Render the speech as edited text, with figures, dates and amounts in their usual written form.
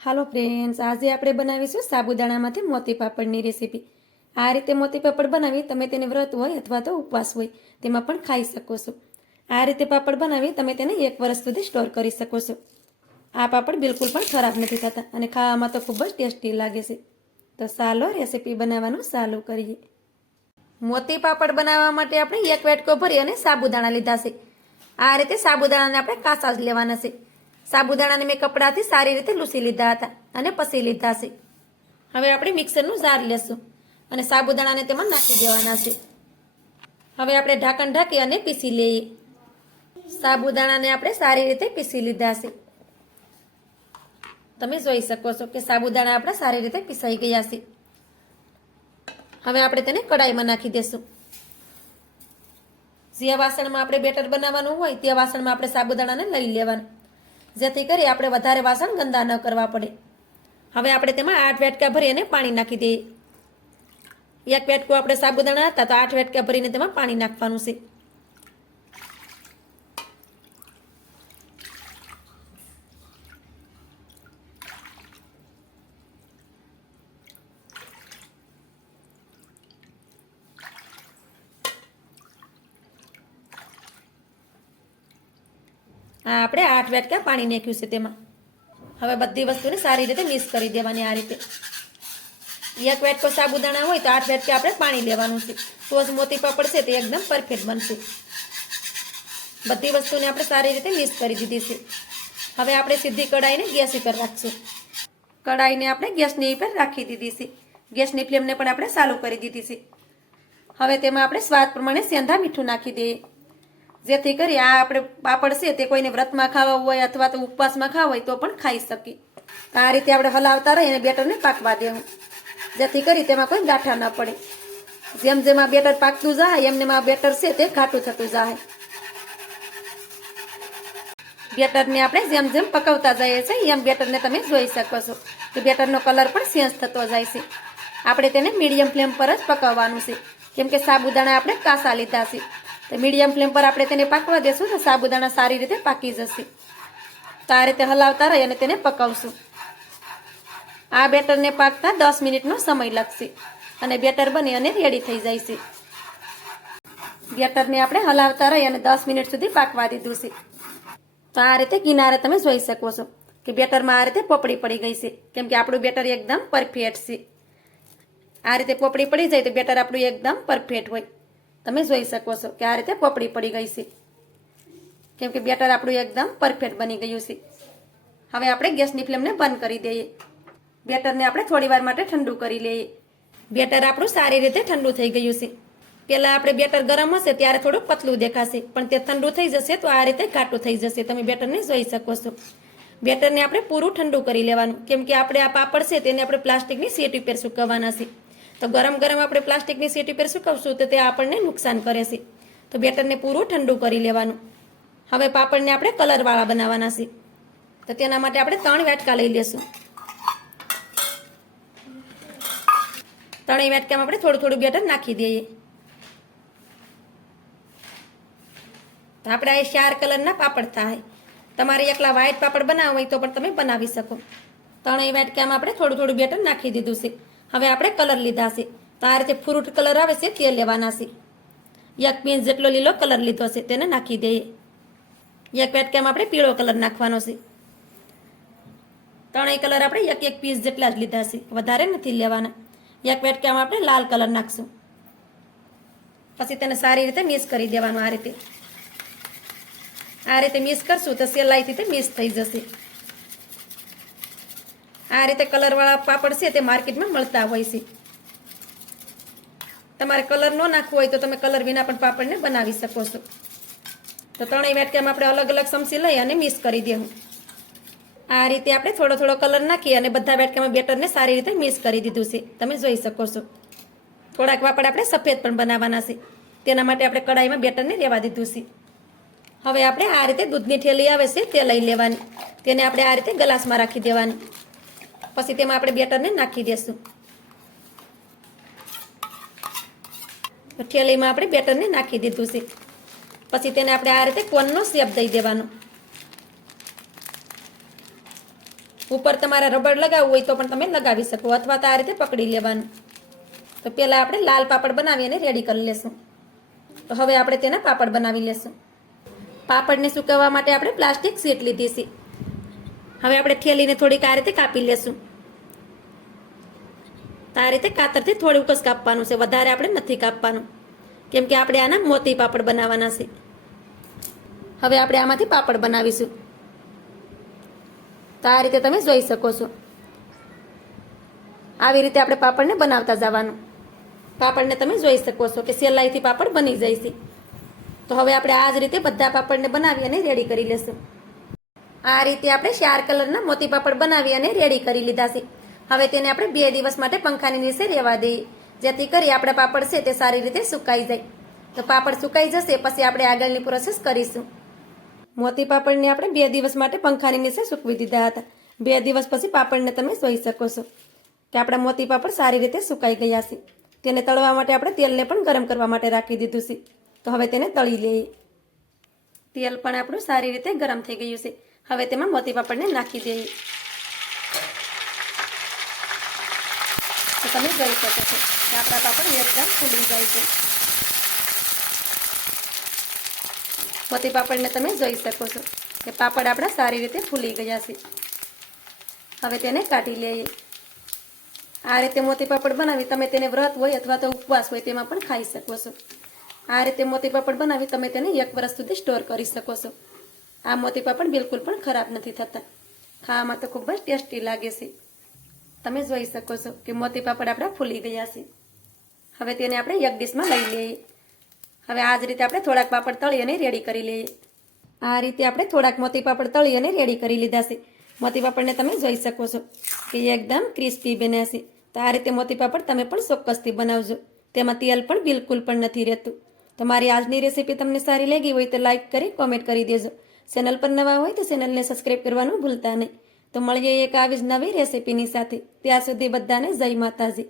હાલો friends, આજે આપણે બનાવીશું સાબુદાણામાંથી મોતી પાપડની રેસીપી. આ રીતે મોતી પાપડ બનાવી તમે તેને વ્રત હોય અથવા તો ઉપવાસ હોય તેમાં પણ ખાઈ શકો છો. આ રીતે પાપડ બનાવી તમે તેને 1 વર્ષ સુધી સ્ટોર કરી શકો છો. આ પાપડ બિલકુલ પણ ખરાબ નથી થતા અને ખાવામાં તો ખૂબ જ ટેસ્ટી લાગે છે. તો ચાલો રેસીપી બનાવવાનું ચાલુ કરીએ. મોતી પાપડ બનાવવા માટે આપણે 1 વાટકો ભરી અને સાબુદાણા લીધા છે. આ રીતે સાબુદાણાને આપણે કાચા જ લેવાના છે. સાબુદાણાને મેં કપડાથી સારી રીતે લૂછી લીધા હતા અને પસી લીધા છે. હવે આપણે મિક્સરનું જાર લેશું અને સાબુદાણાને તેમાં નાખી દેવાના છે. હવે આપણે ઢાંકણ ઢાંકી અને પીસી લઈએ. સાબુદાણાને આપણે સારી રીતે પીસી લીધા છે. તમે જોઈ શકો છો કે સાબુદાણા આપણા સારી રીતે પીસાઈ ગયા છે. હવે આપણે તેને કડાઈમાં નાખી દેશું. જે વાસણમાં આપણે બેટર બનાવવાનું હોય તે વાસણમાં આપણે સાબુદાણાને લઈ લેવાનું, જેથી કરી આપણે વધારે વાસણ ગંદા ન કરવા પડે. હવે આપણે તેમાં 8 વાટકા ભરી અને પાણી નાખી દઈએ. 1 વાટકું આપણે સાબુદાણા હતા તો 8 વાટકા ભરીને તેમાં પાણી નાખવાનું છે. આપણે 8 વાટકા પાણી નાખ્યું છે તેમાં. હવે બધી વસ્તુને સારી રીતે મિક્સ કરી દેવાની. આ રીતે 1 વાટકો સાબુદાણા હોય તો 8 વાટકા આપણે પાણી લેવાનું છે. તો જ મોતી પાપડ છે તે એકદમ પરફેક્ટ બનશે. બધી વસ્તુને આપણે સારી રીતે મિક્સ કરી દીધી છે. હવે આપણે સીધી કડાઈને ગેસ ઉપર રાખશું. કડાઈને આપણે ગેસની ઉપર રાખી દીધી છે. ગેસની ફ્લેમને પણ આપણે ચાલુ કરી દીધી છે. હવે તેમાં આપણે સ્વાદ પ્રમાણે સેંધા મીઠું નાખી દઈએ, જેથી કરી આ આપણે પાપડ છે તે કોઈને વ્રતમાં ખાવા હોય અથવા તો ઉપવાસમાં ખાવા હોય તો પણ ખાઈ શકીએ. તો આ રીતે આપણે હલાવતા રહી અને બેટરને પાકવા દેવું, જેથી કરી તેમાં કોઈ ગાંઠા ન પડે. જેમ જેમ આ બેટર પાકતું જાય એમને આ બેટર છે તે ઘાટું થતું જાય. બેટરને આપણે જેમ જેમ પકવતા જઈએ છીએ એમ બેટરને તમે જોઈ શકો છો કે બેટરનો કલર પણ ચેન્જ થતો જાય છે. આપણે તેને મીડિયમ ફ્લેમ પર જ પકવવાનું છે, કેમ કે સાબુદાણા આપણે કાચા લીધા છે. તો મીડિયમ ફ્લેમ પર આપણે તેને પાકવા દેશું તો સાબુદાણા સારી રીતે પાકી જશે. તો આ રીતે હલાવતા રહી અને તેને પકાવશું. આ બેટરને પાકતા 10 મિનિટનો સમય લાગશે અને બેટર બની અને રેડી થઈ જાય છે. બેટરને આપણે હલાવતા રહી અને 10 મિનિટ સુધી પાકવા દીધું છે. તો આ રીતે કિનારે તમે જોઈ શકો છો કે બેટરમાં આ રીતે પોપડી પડી ગઈ છે, કેમ કે આપણું બેટર એકદમ પરફેક્ટ છે. આ રીતે પોપડી પડી જાય તો બેટર આપણું એકદમ પરફેક્ટ હોય. તમે જોઈ શકો છો કે આ રીતે પોપડી પડી ગઈ છે, કેમ કે બેટર આપણું એકદમ પરફેક્ટ બની ગયું છે. હવે આપણે ગેસની ફ્લેમને બંધ કરી દઈએ. બેટરને આપણે થોડી વાર માટે ઠંડુ કરી લઈએ. બેટર આપણું સારી રીતે ઠંડુ થઈ ગયું છે. પહેલાં આપણે બેટર ગરમ હશે ત્યારે થોડું પતલું દેખાશે, પણ તે ઠંડુ થઈ જશે તો આ રીતે ઘાટું થઈ જશે. તમે બેટરને જોઈ શકો છો. બેટરને આપણે પૂરું ઠંડુ કરી લેવાનું, કેમ કે આપણે આ પાપડ છે તેને આપણે પ્લાસ્ટિકની શીટ ઉપર સૂકવવાના છે. તો ગરમ ગરમ આપણે પ્લાસ્ટિકની શીટ ઉપર સૂકવશું તો તે આપણને નુકસાન કરે છે. તો બેટરને પૂરું ઠંડુ કરી લેવાનું. હવે પાપડને આપણે કલરવાળા બનાવવાના છે. તો તેના માટે આપણે 3 વાટકા લઈ લેશું. 3 વાટકામાં આપણે થોડું થોડું બેટર નાખી દઈએ. તો આપણે આ 4 કલરના પાપડ થાય. તમારે એકલા વ્હાઈટ પાપડ બનાવવા હોય તો પણ તમે બનાવી શકો. 3 વાટકામાં આપણે થોડું થોડું બેટર નાખી દીધું છે. હવે આપણે કલર લીધા છે. તો આ રીતે ફ્રૂટ કલર આવે છે તે લેવાના છે. 1 પિંચ જેટલો લીલો કલર લીધો છે તેને નાખી દઈએ. 1 વાટકામાં આપણે પીળો કલર નાખવાનો છે. 3 કલર આપણે 1 પીસ જેટલા જ લીધા છે, વધારે નથી લેવાના. 1 વાટકામાં આપણે લાલ કલર નાખશું. પછી તેને સારી રીતે મિક્સ કરી દેવાનું. આ રીતે મિક્સ કરશું તો સહેલાઈથી તે મિક્સ થઈ જશે. આ રીતે કલરવાળા પાપડ છે તે માર્કેટમાં મળતા હોય છે. તમારે કલર ન નાખવો હોય તો તમે કલર વિના પણ પાપડને બનાવી શકો છો. તો 3 વાટકામાં આપણે અલગ અલગ ચમચી લઈ અને મિક્સ કરી દેવું. આ રીતે આપણે થોડો થોડો કલર નાખી અને બધા વાટકામાં બેટરને સારી રીતે મિક્સ કરી દીધું છે. તમે જોઈ શકો છો. થોડાક પાપડ આપણે સફેદ પણ બનાવવાના છે, તેના માટે આપણે કડાઈમાં બેટરને રહેવા દીધું છે. હવે આપણે આ રીતે દૂધની થેલી આવે છે તે લઈ લેવાની. તેને આપણે આ રીતે ગ્લાસમાં રાખી દેવાની. પછી તેમાં આપણે બેટરને નાખી દેશું. થેલીમાં આપણે બેટરને નાખી દીધું છે. પછી તેને આપણે આ રીતે કોનનો શેપ દઈ દેવાનો. ઉપર તમારે રબડ લગાવવું હોય તો પણ તમે લગાવી શકો, અથવા તો આ રીતે પકડી લેવાનું. તો પહેલાં આપણે લાલ પાપડ બનાવી અને રેડી કરી લેશું. તો હવે આપણે તેના પાપડ બનાવી લેશું. પાપડને સુકવવા માટે આપણે પ્લાસ્ટિક શીટ લીધી છે. હવે આપણે થેલીને થોડીક આ રીતે કાપી લેશું. તો આ રીતે કાતરથી થોડુંક જ કાપવાનું છે, વધારે આપણે નથી કાપવાનું, કેમ કે આપણે આના મોતી પાપડ બનાવવાના છે. હવે આપણે આમાંથી પાપડ બનાવીશું. તો આ રીતે તમે જોઈ શકો છો. આવી રીતે આપણે પાપડને બનાવતા જવાનું. પાપડને તમે જોઈ શકો છો કે સહેલાઈથી પાપડ બની જાય છે. તો હવે આપણે આ જ રીતે બધા પાપડને બનાવી અને રેડી કરી લેશું. આ રીતે આપણે 4 કલરના મોતી પાપડ બનાવી અને રેડી કરી લીધા છે. હવે તેને આપણે 2 દિવસ માટે પંખાની નીચે રહેવા દઈએ, જેથી કરી આપણા પાપડ છે તે સારી રીતે સુકાઈ જાય. તો પાપડ સુકાઈ જશે પછી આપણે આગળની પ્રોસેસ કરીશું. મોતી પાપડને આપણે 2 દિવસ માટે પંખાની નીચે સૂકવી દીધા હતા. 2 દિવસ પછી પાપડને તમે જોઈ શકો છો કે આપણા મોતી પાપડ સારી રીતે સુકાઈ ગયા છે. તેને તળવા માટે આપણે તેલને પણ ગરમ કરવા માટે રાખી દીધું છે. તો હવે તેને તળી લઈએ. તેલ પણ આપણું સારી રીતે ગરમ થઈ ગયું છે. હવે તેમાં મોતી પાપડને નાખી દઈએ. તો તમે જોઈ શકો છો કે આપણા પાપડ એકદમ ફૂલી જાય છે. મોતી પાપડને તમે જોઈ શકો છો કે પાપડ આપણા સારી રીતે ફૂલી ગયા છે. હવે તેને કાઢી લઈએ. આ રીતે મોતી પાપડ બનાવી તમે તેને વ્રત હોય અથવા તો ઉપવાસ હોય તેમાં પણ ખાઈ શકો છો. આ રીતે મોતી પાપડ બનાવી તમે તેને 1 વર્ષ સુધી સ્ટોર કરી શકો છો. આ મોતી પાપડ બિલકુલ પણ ખરાબ નથી થતા. ખાવામાં તો ખૂબ જ ટેસ્ટી લાગે છે. તમે જોઈ શકો છો કે મોતી પાપડ આપણા ફૂલી ગયા છે. હવે તેને આપણે એક ડીશમાં લઈ લઈએ. હવે આ જ રીતે આપણે થોડાક પાપડ તળી અને રેડી કરી લઈએ. આ રીતે આપણે થોડાક મોતી પાપડ તળી અને રેડી કરી લીધા છે. મોતી પાપડને તમે જોઈ શકો છો કે એકદમ ક્રિસ્પી બન્યા છે. તો આ રીતે મોતી પાપડ તમે પણ ચોક્કસથી બનાવજો. તેમાં તેલ પણ બિલકુલ પણ નથી રહેતું. તો મારી આજની રેસીપી તમને સારી લાગી હોય તો લાઈક કરી કોમેન્ટ કરી દેજો. ચેનલ પર નવા હોય તો ચેનલને સબસ્ક્રાઈબ કરવાનું ભૂલતા નહીં. તો મળીએ એક આવી જ નવી રેસીપીની સાથે. ત્યાં સુધી બધાને જય માતાજી.